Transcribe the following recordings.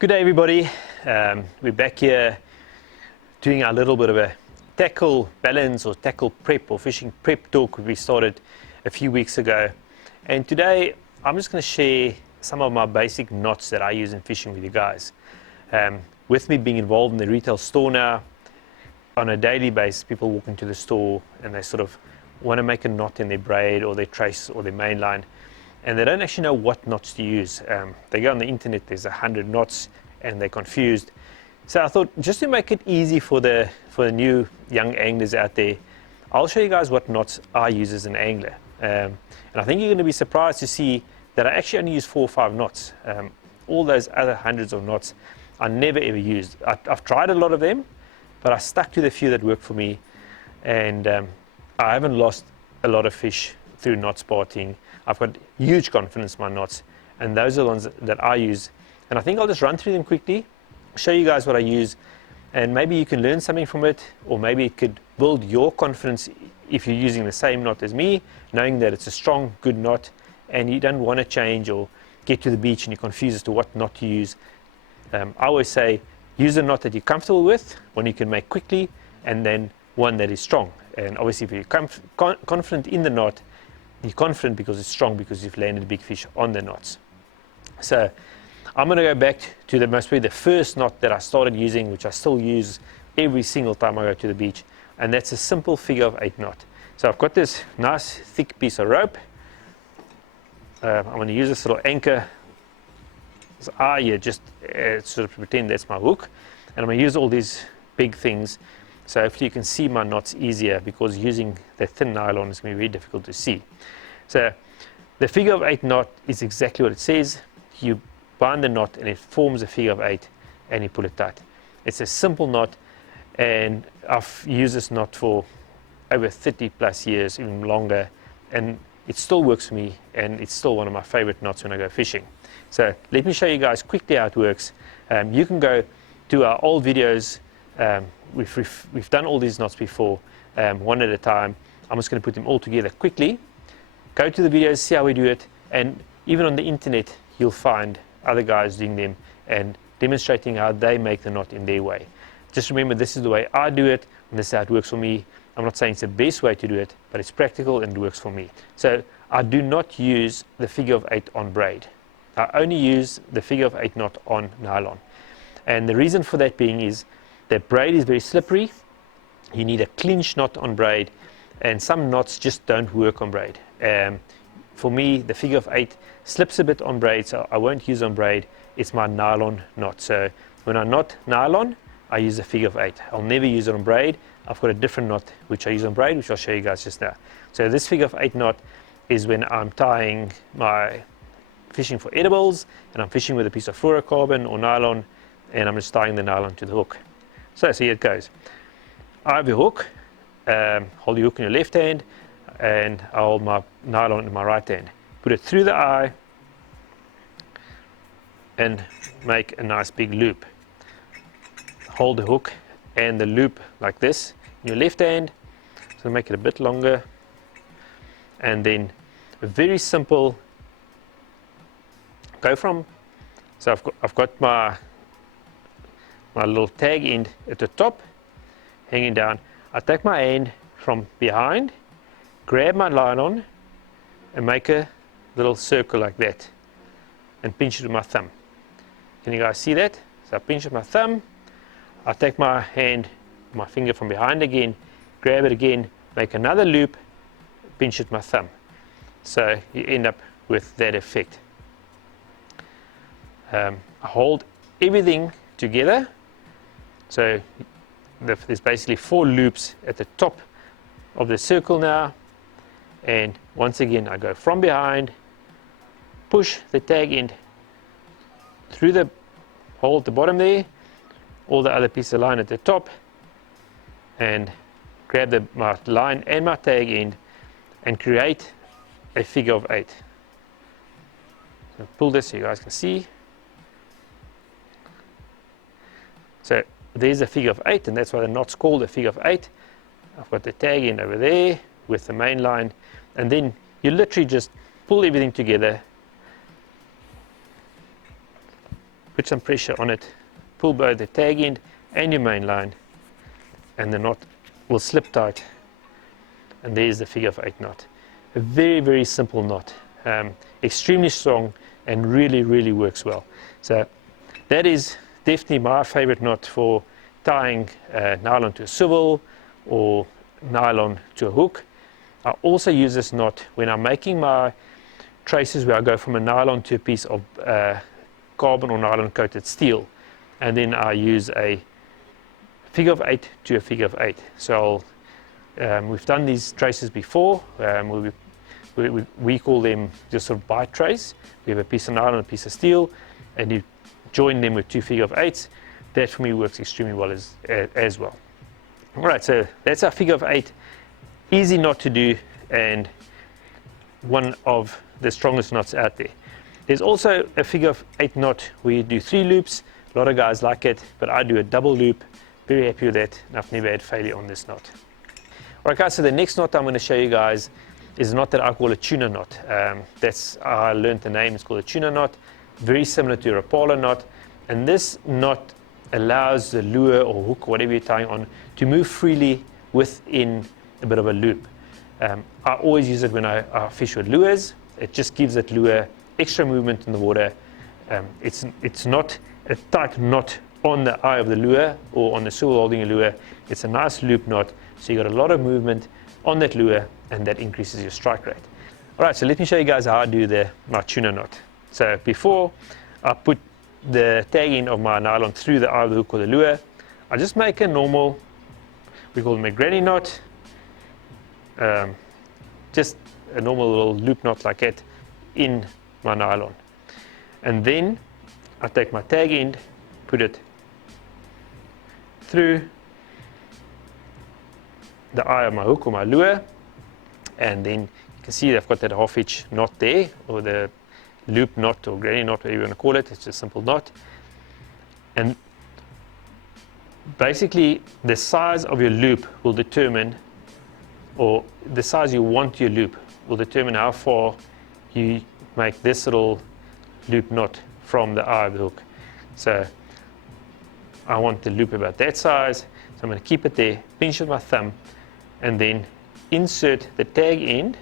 Good day, everybody. We're back here doing our little bit of a tackle balance or tackle prep or fishing prep talk we started a few weeks ago. And today I'm just going to share some of my basic knots that I use in fishing with you guys. With me being involved in the retail store now, on a daily basis, people walk into the store and they sort of want to make a knot in their braid or their trace or their main line, and they don't actually know what knots to use. They go on the internet, there's 100 knots and they're confused. So I thought, just to make it easy for the new young anglers out there, I'll show you guys what knots I use as an angler. And I think you're going to be surprised to see that I actually only use 4 or 5 knots. All those other hundreds of knots I never ever used. I've tried a lot of them, but I stuck to the few that worked for me, and I haven't lost a lot of fish through knot spotting. I've got huge confidence in my knots, and those are the ones that I use. And I think I'll just run through them quickly, show you guys what I use, and maybe you can learn something from it, or maybe it could build your confidence if you're using the same knot as me, knowing that it's a strong, good knot, and you don't want to change or get to the beach and you're confused as to what knot to use. I always say, use a knot that you're comfortable with, one you can make quickly, and then one that is strong. And obviously if you're confident in the knot, you're confident because it's strong, because you've landed big fish on the knots. So I'm going to go back to the first knot that I started using, which I still use every single time I go to the beach, and that's a simple figure of 8 knot. So I've got this nice thick piece of rope. I'm going to use this little anchor. Just sort of pretend that's my hook, and I'm going to use all these big things, so hopefully you can see my knots easier, because using the thin nylon is going to be very difficult to see. So the figure of 8 knot is exactly what it says. You bind the knot and it forms a figure of 8, and you pull it tight. It's a simple knot, and I've used this knot for over 30 plus years, even longer, and it still works for me, and it's still one of my favorite knots when I go fishing. So let me show you guys quickly how it works. You can go to our old videos. We've done all these knots before, one at a time. I'm just going to put them all together quickly. Go to the videos, see how we do it, and even on the internet you'll find other guys doing them and demonstrating how they make the knot in their way. Just remember, this is the way I do it, and this is how it works for me. I'm not saying it's the best way to do it, but it's practical and it works for me. So I do not use the figure of 8 on braid. I only use the figure of 8 knot on nylon. And the reason for that being is that braid is very slippery. You need a clinch knot on braid, and some knots just don't work on braid. For me, the figure of 8 slips a bit on braid, so I won't use on braid. It's my nylon knot. So when I knot nylon, I use a figure of 8. I'll never use it on braid. I've got a different knot which I use on braid, which I'll show you guys just now. So this figure of 8 knot is when I'm tying my fishing for edibles, and I'm fishing with a piece of fluorocarbon or nylon, and I'm just tying the nylon to the hook. So here it goes. I have a hook. Hold your hook in your left hand, and I hold my nylon in my right hand. Put it through the eye and make a nice big loop. Hold the hook and the loop like this in your left hand, so make it a bit longer, and then a very simple go from. So I've got my little tag end at the top hanging down. I take my hand from behind, grab my nylon and make a little circle like that, and pinch it with my thumb. Can you guys see that? So I pinch with my thumb. I take my hand, my finger from behind again, grab it again, make another loop, pinch it with my thumb. So you end up with that effect. I hold everything together. So there's basically 4 loops at the top of the circle now. And once again, I go from behind, push the tag end through the hole at the bottom there, all the other piece of line at the top, and grab my line and my tag end and create a figure of 8. So pull this so you guys can see. So there's a figure of 8, and that's why the knot's called a figure of 8. I've got the tag end over there with the main line, and then you literally just pull everything together put some pressure on it, pull both the tag end and your main line, and the knot will slip tight, and there's the figure of 8 knot. A very, very simple knot, extremely strong and really works well. So that is definitely my favorite knot for tying nylon to a swivel or nylon to a hook. I also use this knot when I'm making my traces, where I go from a nylon to a piece of carbon or nylon coated steel, and then I use a figure of 8 to a figure of 8. So we've done these traces before. We call them just sort of bite trace. We have a piece of nylon and a piece of steel, and you join them with 2 figure of 8s. That for me works extremely well as well. All right, so that's our figure of 8. Easy knot to do, and one of the strongest knots out there. There's also a figure of 8 knot where you do 3 loops. A lot of guys like it, but I do a double loop. Very happy with that, and I've never had failure on this knot. All right, guys, so the next knot I'm going to show you guys is a knot that I call a tuna knot. That's how I learned the name. It's called a tuna knot. Very similar to a Rapala knot, and this knot allows the lure or hook, whatever you're tying on, to move freely within a bit of a loop. I always use it when I fish with lures. It just gives that lure extra movement in the water. It's not a tight knot on the eye of the lure or on the swivel holding a lure. It's a nice loop knot, so you got a lot of movement on that lure, and that increases your strike rate. All right, so let me show you guys how I do my tuna knot. So before I put the tag end of my nylon through the eye of the hook or the lure, I just make a normal, we call them a granny knot, just a normal little loop knot like that in my nylon. And then I take my tag end, put it through the eye of my hook or my lure, and then you can see I've got that half-inch knot there, or the loop knot or granny knot, whatever you want to call it. It's just a simple knot. And basically the size of your loop will determine, or the size you want your loop will determine how far you make this little loop knot from the eye of the hook. So I want the loop about that size, so I'm going to keep it there, pinch with my thumb, and then insert the tag end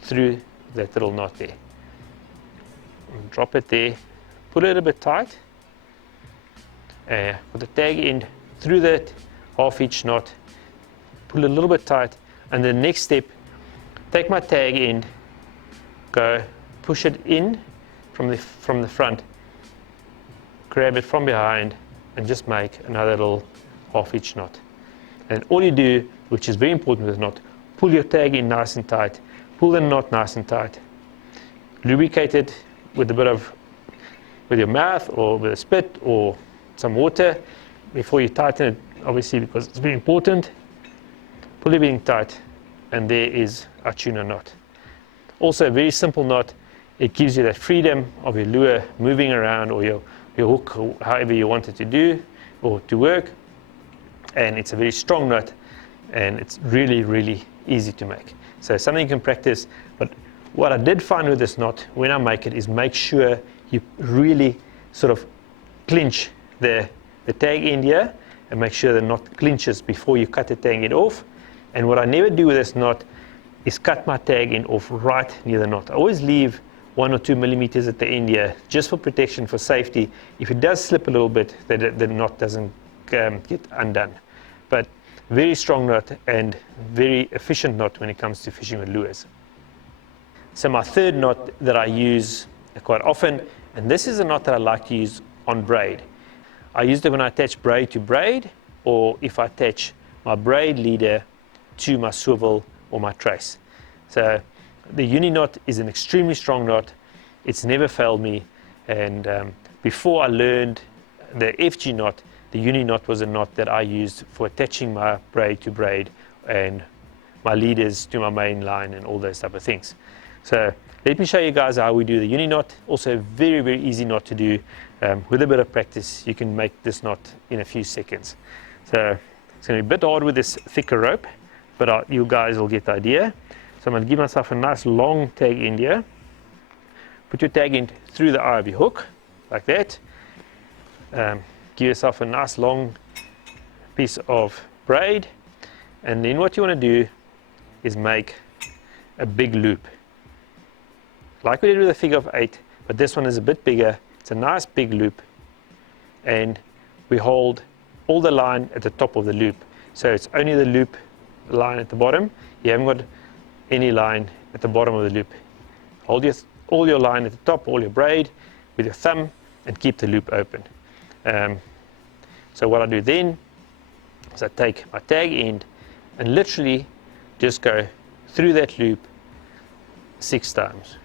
through that little knot there. And drop it there, pull it a bit tight, put the tag end through that half-inch knot, pull it a little bit tight, and the next step, take my tag end, go push it in from the front, grab it from behind, and just make another little half-inch knot. And all you do, which is very important with this knot, pull your tag in nice and tight, pull the knot nice and tight, lubricate it with your mouth or with a spit or some water before you tighten it, obviously, because it's very important. Pull everything tight, and there is our tuna knot. Also a very simple knot. It gives you that freedom of your lure moving around, or your hook, or however you want it to do or to work. And it's a very strong knot, and it's really easy to make. So something you can practice. But what I did find with this knot when I make it is make sure you really sort of clinch the tag end here, and make sure the knot clinches before you cut the tag end off. And what I never do with this knot is cut my tag end off right near the knot. I always leave 1 or 2 millimeters at the end here, just for protection, for safety. If it does slip a little bit, the knot doesn't get undone. But very strong knot and very efficient knot when it comes to fishing with lures. So my third knot that I use quite often, and this is a knot that I like to use on braid. I use it when I attach braid to braid, or if I attach my braid leader to my swivel or my trace. So the Uni Knot is an extremely strong knot. It's never failed me, and before I learned the FG knot, the Uni Knot was a knot that I used for attaching my braid to braid and my leaders to my main line and all those type of things. So let me show you guys how we do the Uni Knot. Also a very easy knot to do. With a bit of practice, you can make this knot in a few seconds. So it's going to be a bit hard with this thicker rope, but you guys will get the idea. So I'm going to give myself a nice long tag end here. Put your tag end through the eye of your hook, like that. Give yourself a nice long piece of braid, and then what you want to do is make a big loop like we did with the figure of 8, but this one is a bit bigger. It's a nice big loop, and we hold all the line at the top of the loop, so it's only the loop line at the bottom. You haven't got any line at the bottom of the loop. Hold all your line at the top, all your braid with your thumb, and keep the loop open. So what I do then is I take my tag end and literally just go through that loop 6 times.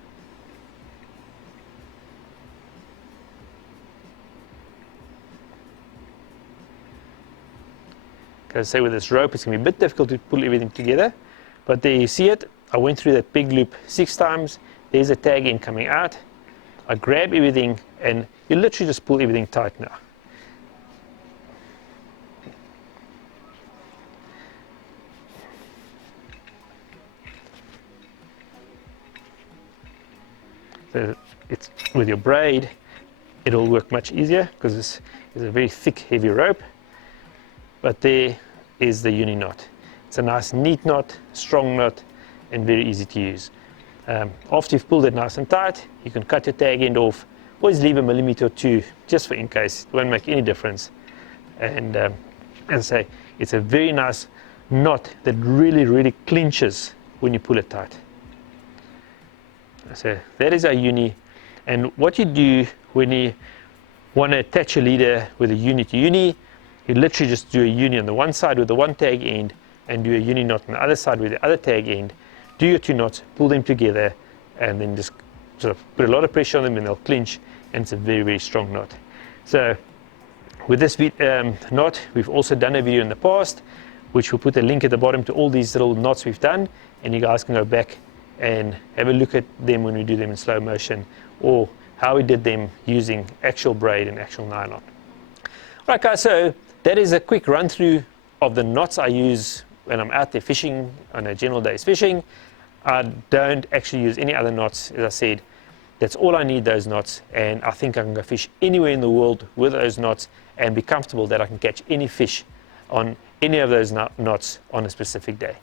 As I say, with this rope it's going to be a bit difficult to pull everything together, but there you see it. I went through that big loop 6 times. There's a tag end coming out. I grab everything and you literally just pull everything tight now. So it's with your braid, it'll work much easier because this is a very thick, heavy rope. But there is the Uni Knot. It's a nice, neat knot, strong knot, and very easy to use. After you've pulled it nice and tight, you can cut your tag end off. Always leave a millimeter or 2, just for in case. It won't make any difference. And as I say, it's a very nice knot that really, really clinches when you pull it tight. So that is our uni. And what you do when you want to attach a leader with a uni to uni, you literally just do a uni on the one side with the one tag end and do a Uni knot on the other side with the other tag end. Do your 2 knots, pull them together, and then just sort of put a lot of pressure on them and they'll clinch, and it's a very, very strong knot. So with this knot, we've also done a video in the past, which we'll put a link at the bottom to all these little knots we've done, and you guys can go back and have a look at them when we do them in slow motion, or how we did them using actual braid and actual nylon. Right guys, so that is a quick run through of the knots I use when I'm out there fishing on a general day's fishing. I don't actually use any other knots. As I said, that's all I need, those knots, and I think I can go fish anywhere in the world with those knots and be comfortable that I can catch any fish on any of those knots on a specific day.